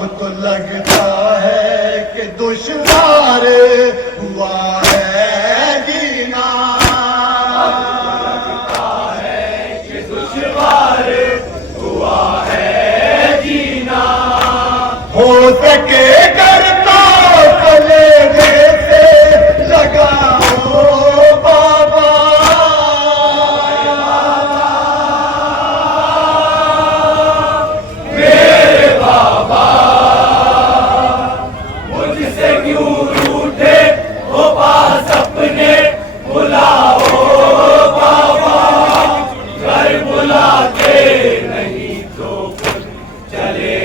अब तो लगता है कि दुश्वार हुआ है जीना। लगता है कि दुश्वार हुआ है जीना। हो सके कर तो कलेजे से लगाओ बाबा। मेरे बाबा मुझसे क्यों रूठे हो, पास अपने बुलाओ बाबा। घर बुलाते नहीं तो खुद चले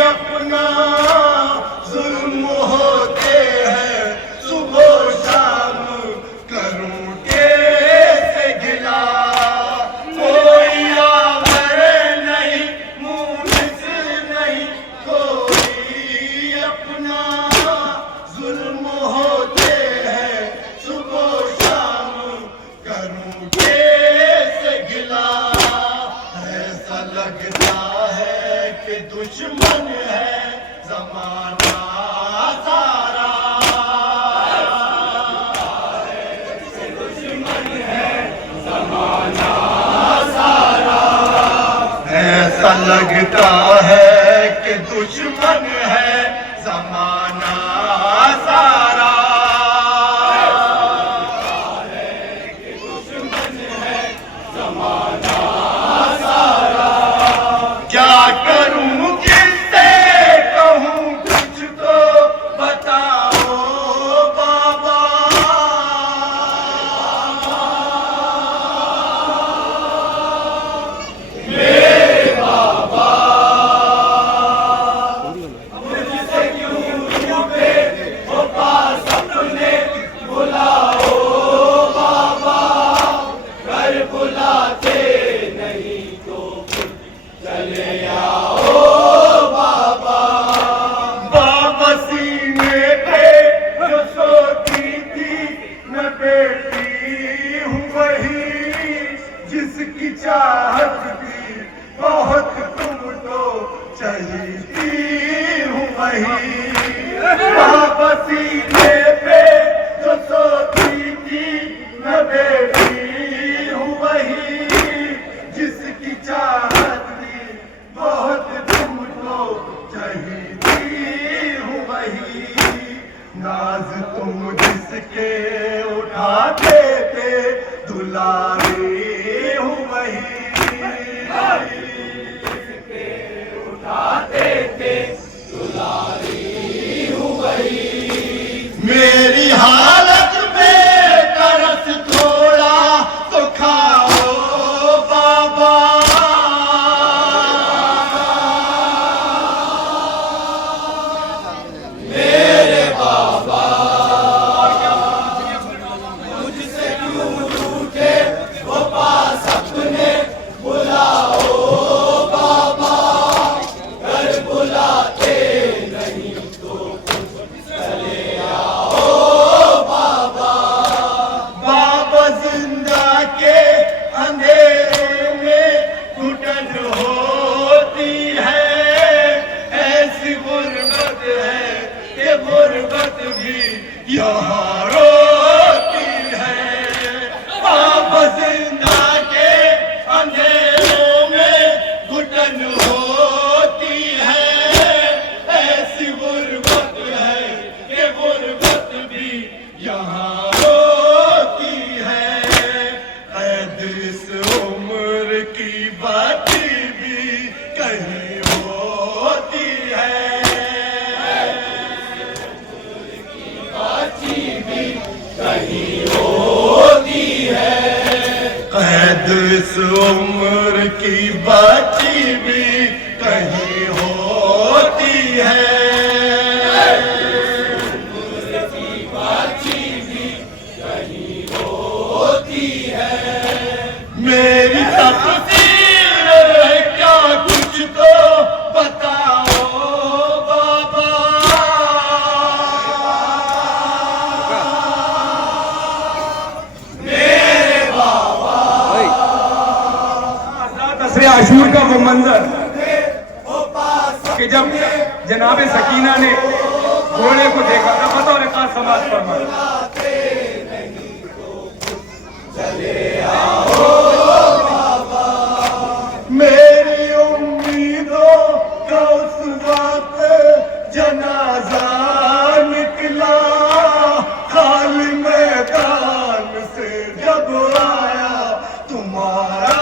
अपना जुल्म होते हैं सुबह शाम करूं कैसे गिला। कोई आवर नहीं मुनिस नहीं कोई अपना जुल्म होते हैं सुबह शाम करूं कैसे गिला। ऐसा लगता है कि दुश्मन है ज़माना सारा। दुश्मन है ज़माना सारा। ऐसा लगता है कि दुश्मन है ज़माना सारा। दुश्मन है ज़माना सारा। क्या करूं किससे कहूं कुछ तो बताओ बाबा। मेरे बाबा मुझसे क्यों रूठे हो, पास अपने बुलाओ बाबा। घर बुलाते नहीं तो खुद चले आओ बाबा। बाबा सीने पे जो सोती थी मैं बेटी हूँ वही जिसकी चाहत थी बहुत तुम तो चलती हूँ वही। बाबा सीने पे जो सोती थी मैं बेटी हूँ वही जिसकी चाहत थी बहुत तुम तो चाहती हूँ वही। नाज तुम जिसके उठाते थे दुलारी हूँ वही। उठाते थे दुलारी हूँ वही। मेरी हालत पे तरस थोड़ा तो खाओ बाबा। मेरे बाबा मुझसे क्यों रूठे हो, पास अपने बुलाओ बाबा। घर बुलाते नहीं तो खुद चले आओ बाबा। बाबा जिंदा के अंधेरे में घुटन होती है। ऐसी गुर्बत है कि गुर्बत भी यहाँ रोती है। बाबा जिंदा के अंधेरों में घुटन होती है। ऐसी गुर्बत है कि गुर्बत भी यहाँ होती है। कैद इस उम्र की बाती भी कहीं होती है। इस उम्र की बची भी कहीं होती है। मेरी तकदीर है क्या कुछ तो बताओ बाबा। असरे आशूर का वो मंजर कि जब जनाब सकीना ने घोड़े को देखा था, बतौर खास समाज फरमाया, मेरी उम्मीदों का उस वक्त जनाजा निकला, खाली मैदान से जब आया तुम्हारा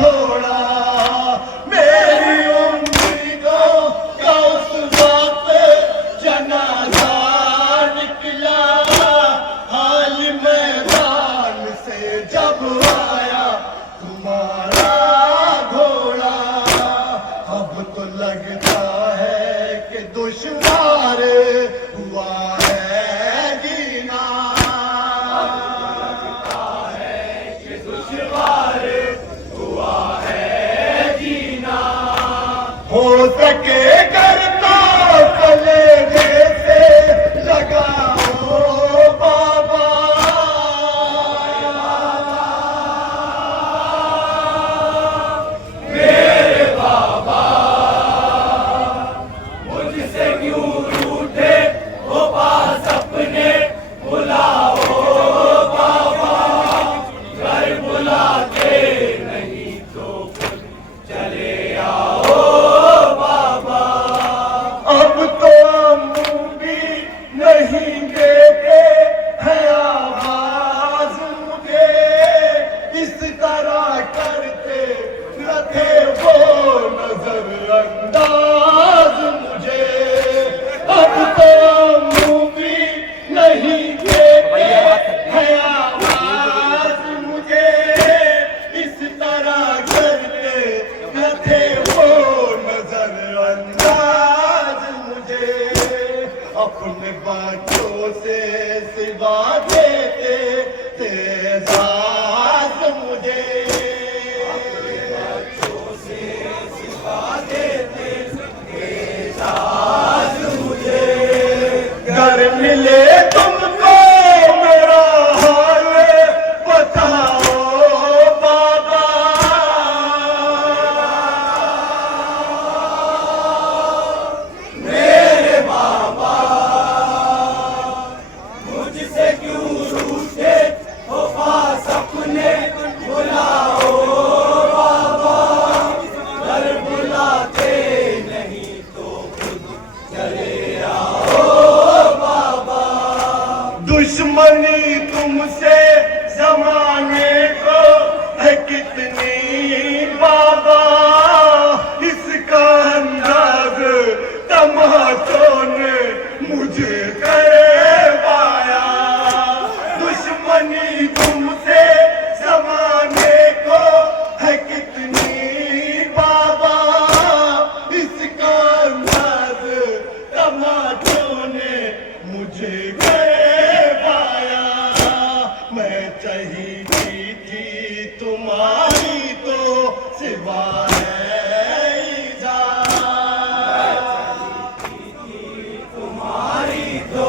घोड़ा। मेरी उम्मीदों का उस वक्त जनाजा निकला, खाली मैदान से जब आया तुम्हारा घोड़ा। अब तो लगता है कि दुश्वार हुआ है जीना। हो सके करता कलेजे से लगाओ बाबा। अब तो अम्मू भी नहीं देते हैं आवाज मुझे, इस तरह करते न थे वो नजरअंदाज मुझे। अब तो अम्मू भी नहीं देते हैं आवाज मुझे, इस तरह करते न थे वो नजरअंदाज मुझे। अपने बच्चों से सिवा देते थे सास मुझे। अपने बच्चों से सिवा देते थे सास मुझे। घर मिले तुमको मेरा हाल बताओ बाबा। दुश्मनी तुमसे जमाने को है कितनी बाबा, इसका अंदाज तमाशों ने मुझे करवाया। दुश्मनी तुमसे जमाने को है कितनी बाबा, इसका अंदाज तमाशों ने मुझे करवाया। मैं चाहती थी तुम्हारी तो सिवा है तुम्हारी तो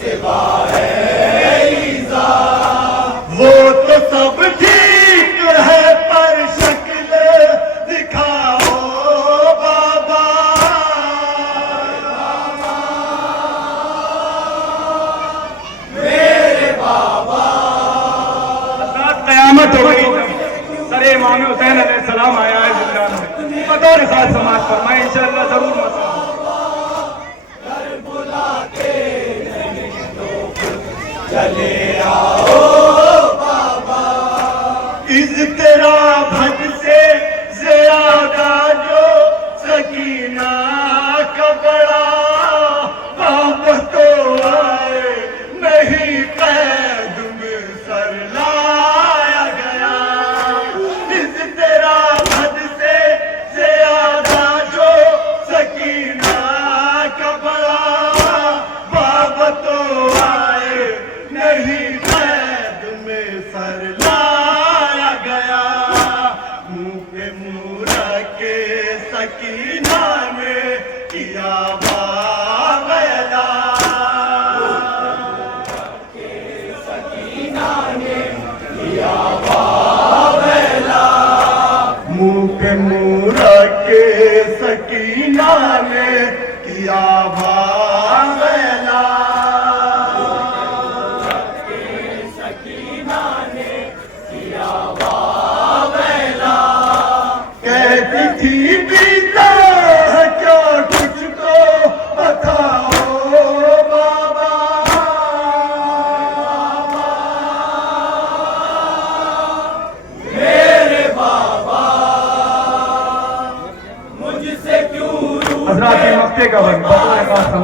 सिवा है वो तो सब ठीक है पर शक्ल दिखाओ बाबा। कयामत हो गई, सरे इमाम हुसैन अलैहिस्सलाम आया है जिंदान में, बतौर खास समाज फरमाए, इंशाअल्लाह जरूर मसला। चले आओ बाबा। इज़्तिरा भद से ज्यादा जो सकीना का बड़ा बाप तो आए नहीं, कैद में सर लाया गया।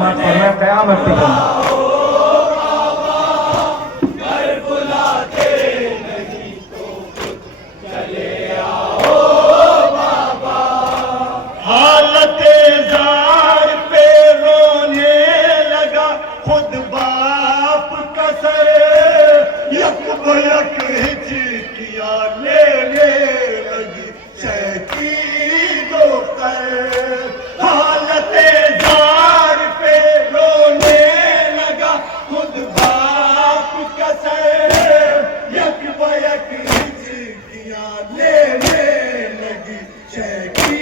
समाप्त फरमाए क़यामत तक। हालते जार पे रोने लगा खुद बाप कसर, यक बयक हिचकिया लेने लगी चैकी दोतर। हालते जार पे रोने लगा खुद बाप कसर, यक बयक हिचकिया लेने लगी चैकी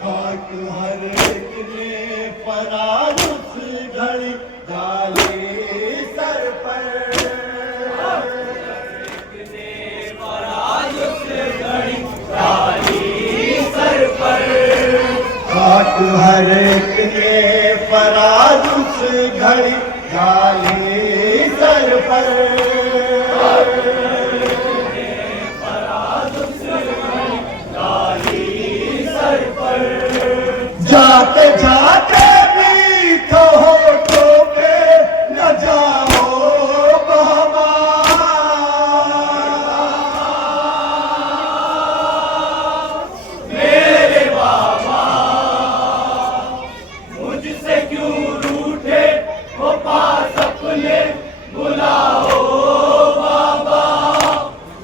हाक हर एक ने फराज उस घड़ी डाली सर पर। हाक हर एक ने फराज उस घड़ी डाली सर पर। जाते जाते भी तो होठों पे न जाओ बाबा, मेरे बाबा मुझसे क्यों रूठे हो पास अपने बुलाओ बाबा,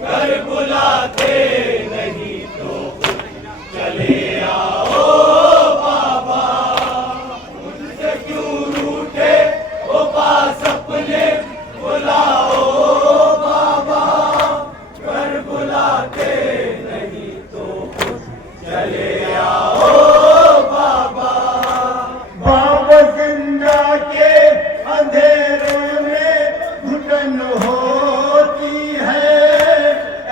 घर बुलाते नहीं तो चले आओ। सपने बुलाओ बाबा, घर बुलाते नहीं तो चले आओ बाबा। बाबा जिंदा के अंधेरे में घुटन होती है,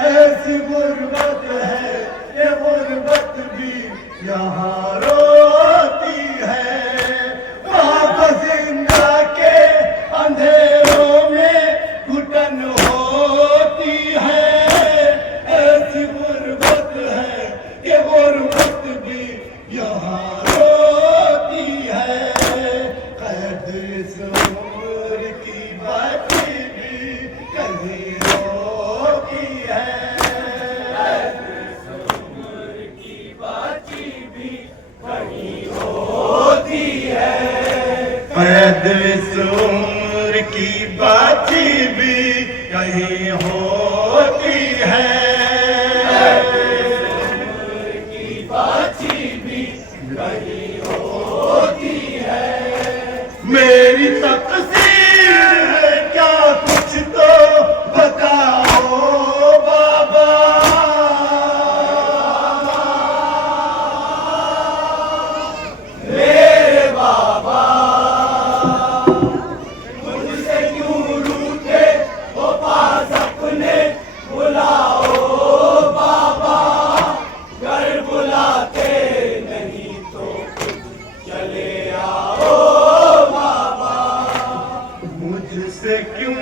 ऐसी गुर्बत है ये गुर्बत भी यहाँ रोती है। बाबा जिंदा के अंधेरों में घुटन होती है, ऐसी गुर्बत है कि गुर्बत भी यहाँ रोती है। कैद इस उम्र की बाकी भी कहीं होती है, कैद इस उम्र की बाकी भी कहीं होती है। कैद इस उम्र की बाती भी कहीं होती है, की बाती भी कहीं होती है। मेरी तकसीर है क्या कुछ तो बताओ बाबा, मेरे बाबा बुलाओ बाबा, घर बुलाते नहीं तो चले आओ बाबा। मुझसे क्यों